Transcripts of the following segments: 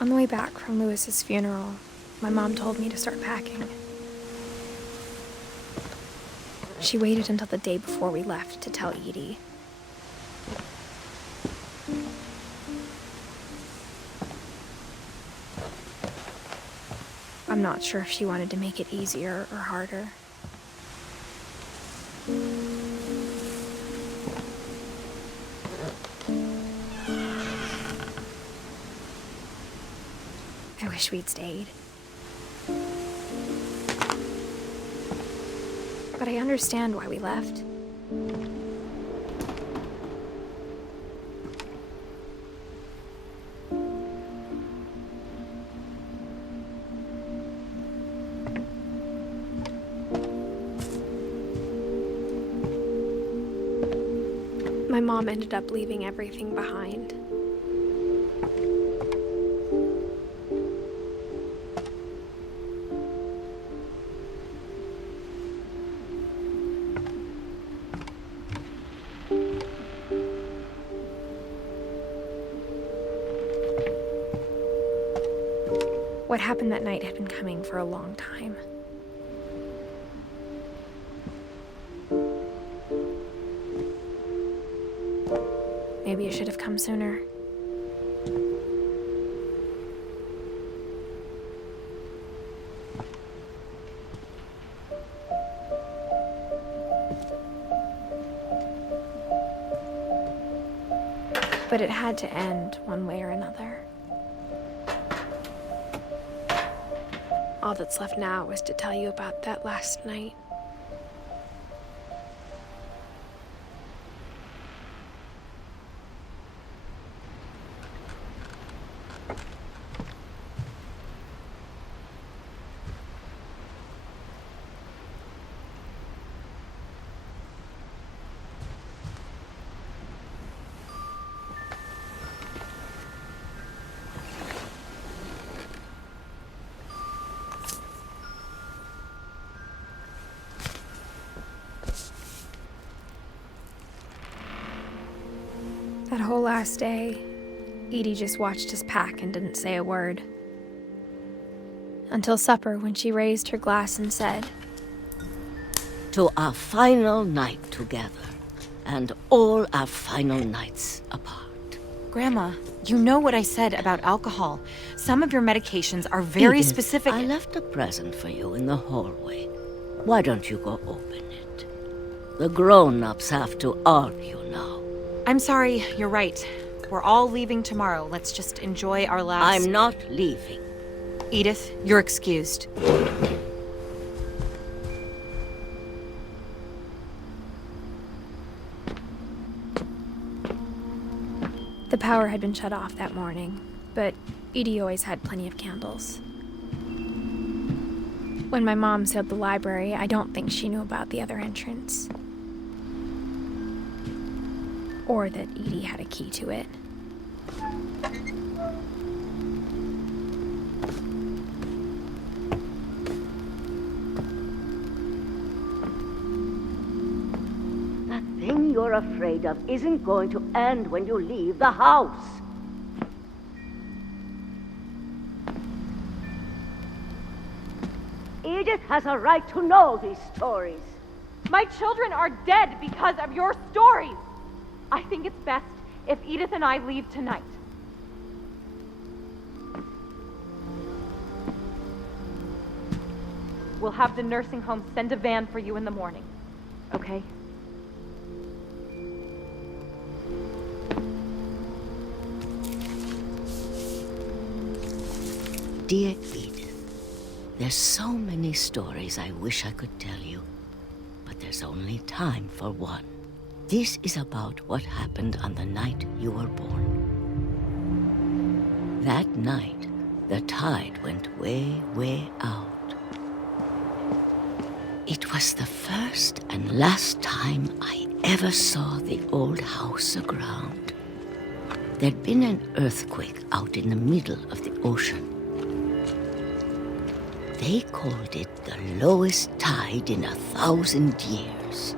On the way back from Lewis's funeral, my mom told me to start packing. She waited until the day before we left to tell Edie. I'm not sure if she wanted to make it easier or harder. I wish we'd stayed. But I understand why we left. My mom ended up leaving everything behind. What happened that night had been coming for a long time. Maybe it should have come sooner. But it had to end one way or another. All that's left now is to tell you about that last night. That whole last day, Edie just watched us pack and didn't say a word. Until supper, when she raised her glass and said, "To our final night together, and all our final nights apart." Grandma, you know what I said about alcohol. Some of your medications are very Edith, specific. I left a present for you in the hallway. Why don't you go open it? The grown-ups have to argue now. I'm sorry, you're right. We're all leaving tomorrow. Let's just enjoy our last... I'm not leaving. Edith, you're excused. the power had been shut off that morning, but Edie always had plenty of candles. When my mom sealed the library, I don't think she knew about the other entrance. Or that Edie had a key to it. That thing you're afraid of isn't going to end when you leave the house. Edith has a right to know these stories. My children are dead because of your stories. I think it's best if Edith and I leave tonight. We'll have the nursing home send a van for you in the morning, okay? Dear Edith, there's so many stories I wish I could tell you, but there's only time for one. This is about what happened on the night you were born. That night, the tide went way, way out. It was the first and last time I ever saw the old house aground. There'd been an earthquake out in the middle of the ocean. They called it the lowest tide in 1,000 years.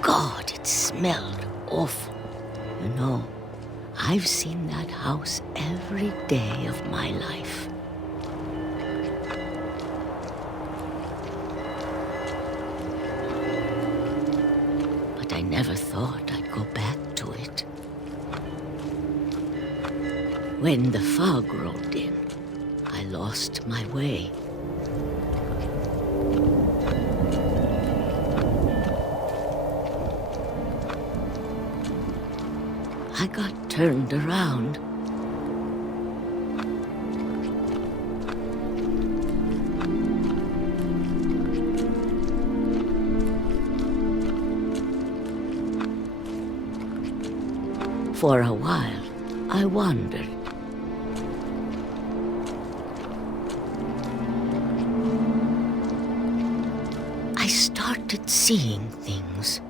God, it smelled awful. You know, I've seen that house every day of my life. But I never thought I'd go back to it. When the fog rolled in, I lost my way. I got turned around. For a while, I wandered. I started seeing things.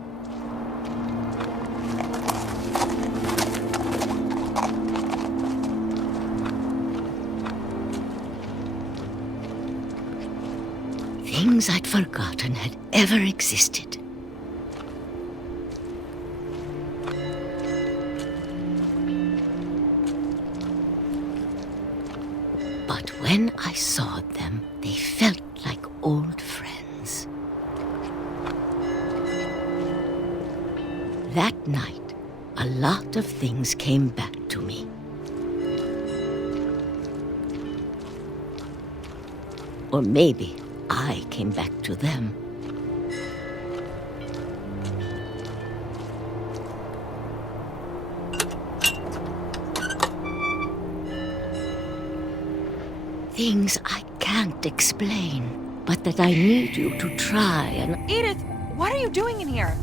Things I'd forgotten had ever existed. But when I saw them, they felt like old friends. That night, a lot of things came back to me. Or maybe I came back to them. Things I can't explain, but that I need you to try and... Edith, what are you doing in here?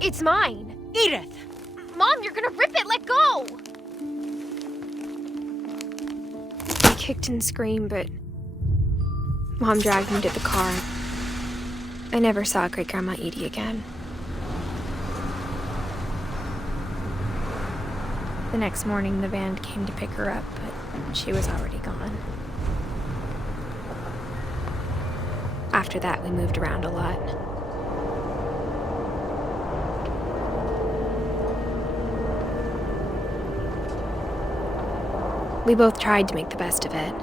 It's mine. Edith! Mom, you're gonna rip it! Let go! I kicked and screamed, but Mom dragged me to the car. I never saw Great-Grandma Edie again. The next morning, the band came to pick her up, but she was already gone. After that, we moved around a lot. We both tried to make the best of it.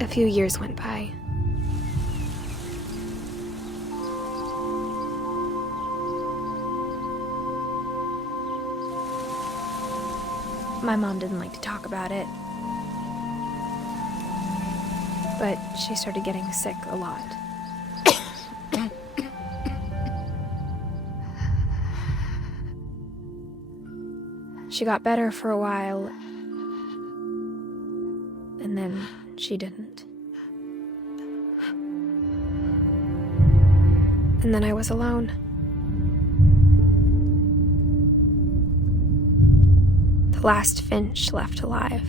A few years went by. My mom didn't like to talk about it, but she started getting sick a lot. She got better for a while, and then she didn't. And then I was alone. The last Finch left alive.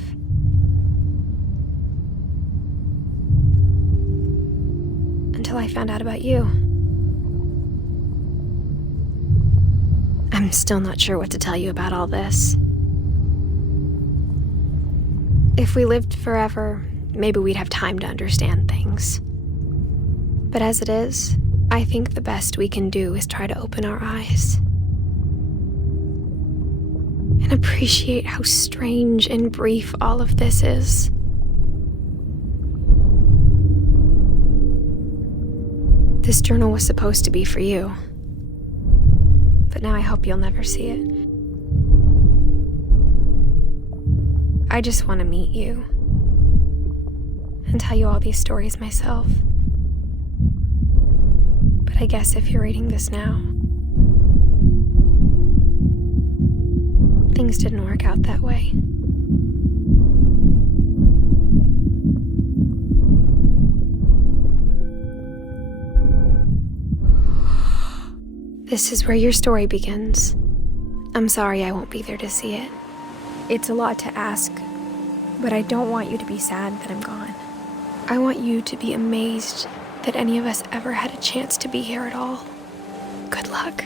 Until I found out about you. I'm still not sure what to tell you about all this. If we lived forever, maybe we'd have time to understand things. But as it is, I think the best we can do is try to open our eyes. And appreciate how strange and brief all of this is. This journal was supposed to be for you. But now I hope you'll never see it. I just want to meet you and tell you all these stories myself. But I guess if you're reading this now, things didn't work out that way. This is where your story begins. I'm sorry I won't be there to see it. It's a lot to ask, but I don't want you to be sad that I'm gone. I want you to be amazed that any of us ever had a chance to be here at all. Good luck.